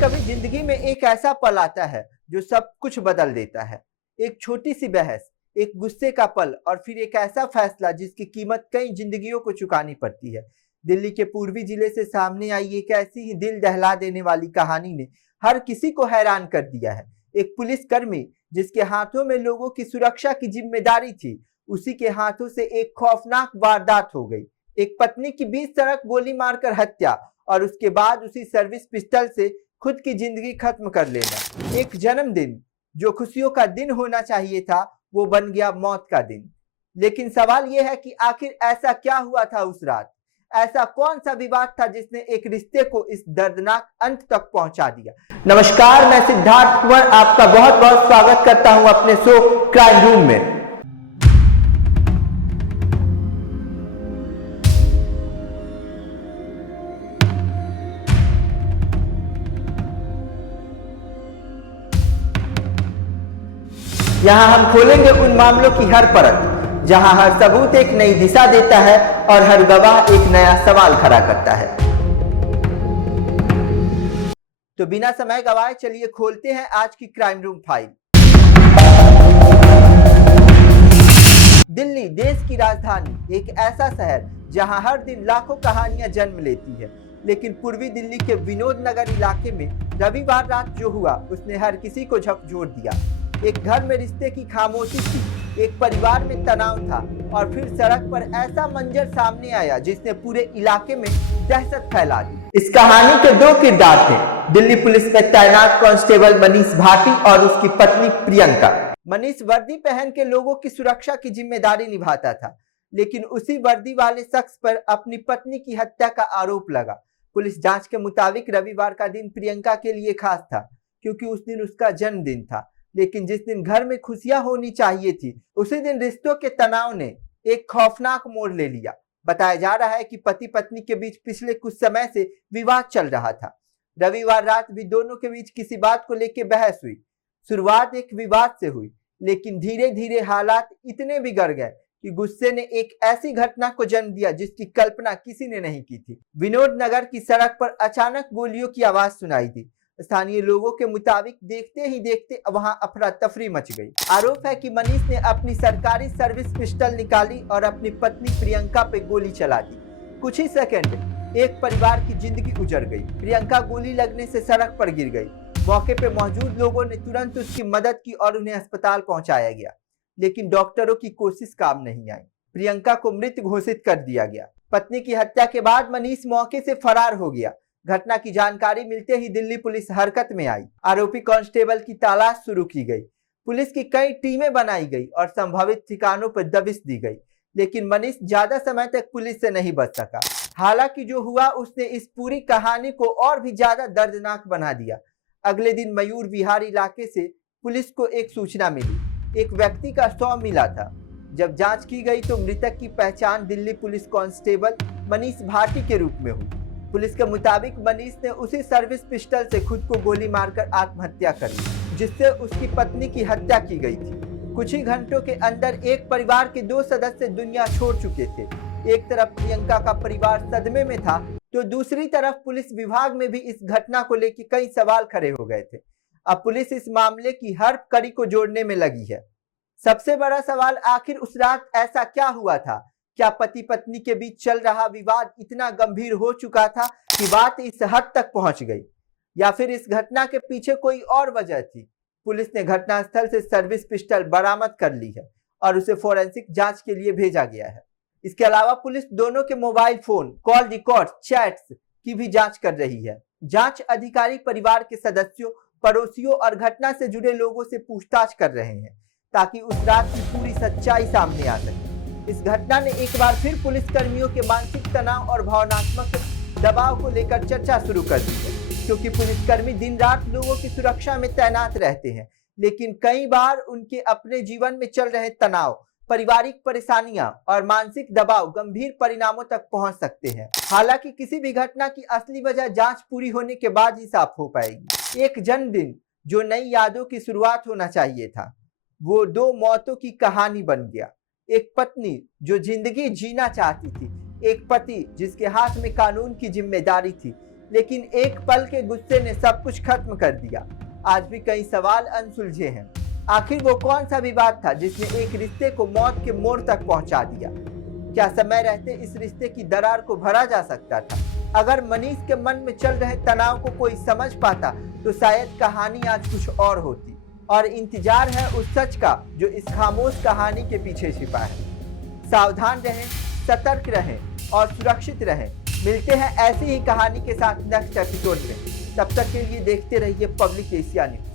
कभी जिंदगी में एक ऐसा पल आता है जो सब कुछ बदल देता है। एक छोटी सी बहस, एक गुस्से का पल और फिर एक ऐसा फैसला जिसकी कीमत कई जिंदगियों को चुकानी पड़ती है। दिल्ली के पूर्वी जिले से सामने आई एक ऐसी ही दिल दहला देने वाली कहानी ने हर किसी को हैरान कर दिया है। एक पुलिसकर्मी जिसके हाथों में लोगों की सुरक्षा की जिम्मेदारी थी, उसी के हाथों से एक खौफनाक वारदात हो गई। एक पत्नी की बीच सड़क गोली मारकर हत्या और उसके बाद उसी सर्विस पिस्टल से खुद की जिंदगी खत्म कर लेना। एक जन्मदिन जो खुशियों का दिन होना चाहिए था, वो बन गया मौत का दिन। लेकिन सवाल यह है कि आखिर ऐसा क्या हुआ था उस रात? ऐसा कौन सा विवाद था जिसने एक रिश्ते को इस दर्दनाक अंत तक पहुंचा दिया? नमस्कार, मैं सिद्धार्थ कुमार आपका बहुत बहुत स्वागत करता हूं अपने शो क्राइम रूम में। यहाँ हम खोलेंगे उन मामलों की हर परत, जहां हर सबूत एक नई दिशा देता है और हर गवाह एक नया सवाल खड़ा करता है। तो बिना समय गवाए चलिए खोलते हैं आज की क्राइम रूम फाइल। दिल्ली, देश की राजधानी, एक ऐसा शहर जहां हर दिन लाखों कहानियां जन्म लेती है। लेकिन पूर्वी दिल्ली के विनोद नगर इलाके में रविवार रात जो हुआ, उसने हर किसी को झकझोर दिया। एक घर में रिश्ते की खामोशी थी, एक परिवार में तनाव था और फिर सड़क पर ऐसा मंजर सामने आया जिसने पूरे इलाके में दहशत फैला दी। इस कहानी के दो किरदार थे, दिल्ली पुलिस में तैनात कांस्टेबल मनीष भाटी और उसकी पत्नी प्रियंका। मनीष वर्दी पहन के लोगों की सुरक्षा की जिम्मेदारी निभाता था, लेकिन उसी वर्दी वाले शख्स पर अपनी पत्नी की हत्या का आरोप लगा। पुलिस जांच के मुताबिक रविवार का दिन प्रियंका के लिए खास था, क्योंकि उस दिन उसका जन्मदिन था। लेकिन जिस दिन घर में खुशियां होनी चाहिए थी, उसी दिन रिश्तों के तनाव ने एक खौफनाक मोड़ ले लिया। बताया जा रहा है कि पति पत्नी के बीच पिछले कुछ समय से विवाद चल रहा था। रविवार रात भी दोनों के बीच किसी बात को लेकर बहस हुई। शुरुआत एक विवाद से हुई, लेकिन धीरे धीरे हालात इतने बिगड़ गए कि गुस्से ने एक ऐसी घटना को जन्म दिया जिसकी कल्पना किसी ने नहीं की थी। विनोद नगर की सड़क पर अचानक गोलियों की आवाज सुनाई दी। स्थानीय लोगों के मुताबिक देखते ही देखते वहां अफरा तफरी मच गई। आरोप है कि मनीष ने अपनी सरकारी सर्विस पिस्टल निकाली और अपनी पत्नी प्रियंका पे गोली चला दी। कुछ ही सेकंड एक परिवार की जिंदगी उजड़ गई। प्रियंका गोली लगने से सड़क पर गिर गई। मौके पे मौजूद लोगों ने तुरंत उसकी मदद की और उन्हें अस्पताल पहुंचाया गया, लेकिन डॉक्टरों की कोशिश काम नहीं आई। प्रियंका को मृत घोषित कर दिया गया। पत्नी की हत्या के बाद मनीष मौके से फरार हो गया। घटना की जानकारी मिलते ही दिल्ली पुलिस हरकत में आई। आरोपी कांस्टेबल की तलाश शुरू की गई। पुलिस की कई टीमें बनाई गई और संभावित ठिकानों पर दबिश दी गई, लेकिन मनीष ज्यादा समय तक पुलिस से नहीं बच सका। हालांकि जो हुआ उसने इस पूरी कहानी को और भी ज्यादा दर्दनाक बना दिया। अगले दिन मयूर विहार इलाके से पुलिस को एक सूचना मिली। एक व्यक्ति का शव मिला था। जब जांच की गई तो मृतक की पहचान दिल्ली पुलिस कांस्टेबल मनीष भाटी के रूप में हुई। पुलिस के मुताबिक मनीष ने उसी सर्विस पिस्टल से खुद को गोली मारकर आत्महत्या कर ली, जिससे उसकी पत्नी की हत्या की गई थी। कुछ ही घंटों के अंदर एक परिवार के दो सदस्य दुनिया छोड़ चुके थे। एक तरफ प्रियंका का परिवार सदमे में था, तो दूसरी तरफ पुलिस विभाग में भी इस घटना को लेकर कई सवाल खड़े हो गए थे। अब पुलिस इस मामले की हर कड़ी को जोड़ने में लगी है। सबसे बड़ा सवाल, आखिर उस रात ऐसा क्या हुआ था? क्या पति पत्नी के बीच चल रहा विवाद इतना गंभीर हो चुका था कि बात इस हद तक पहुंच गई, या फिर इस घटना के पीछे कोई और वजह थी? पुलिस ने घटनास्थल से सर्विस पिस्टल बरामद कर ली है और उसे फोरेंसिक जांच के लिए भेजा गया है। इसके अलावा पुलिस दोनों के mobile phone, call record, chats की भी जांच कर रही है। जांच अधिकारी परिवार के सदस्यों, पड़ोसियों और घटना से जुड़े लोगों से पूछताछ कर रहे हैं, ताकि उस रात की पूरी सच्चाई सामने आ सके। इस घटना ने एक बार फिर पुलिस कर्मियों के मानसिक तनाव और भावनात्मक दबाव को लेकर चर्चा शुरू कर दी है, क्योंकि पुलिसकर्मी दिन रात लोगों की सुरक्षा में तैनात रहते हैं, लेकिन कई बार उनके अपने जीवन में चल रहे तनाव, पारिवारिक परेशानियां और मानसिक दबाव गंभीर परिणामों तक पहुंच सकते हैं। हालांकि किसी भी घटना की असली वजह जांच पूरी होने के बाद ही साफ हो पाएगी। एक जन्मदिन जो नई यादों की शुरुआत होना चाहिए था, वो दो मौतों की कहानी बन गया। एक पत्नी जो जिंदगी जीना चाहती थी, एक पति जिसके हाथ में कानून की जिम्मेदारी थी, लेकिन एक पल के गुस्से ने सब कुछ खत्म कर दिया। आज भी कई सवाल अनसुलझे हैं। आखिर वो कौन सा विवाद था जिसने एक रिश्ते को मौत के मोड़ तक पहुंचा दिया? क्या समय रहते इस रिश्ते की दरार को भरा जा सकता था? अगर मनीष के मन में चल रहे तनाव को कोई समझ पाता तो शायद कहानी आज कुछ और होती। और इंतजार है उस सच का जो इस खामोश कहानी के पीछे छिपा है। सावधान रहें, सतर्क रहें और सुरक्षित रहें। मिलते हैं ऐसी ही कहानी के साथ नेक्स्ट एपिसोड में। तब तक के लिए देखते रहिए पब्लिक एशिया न्यूज।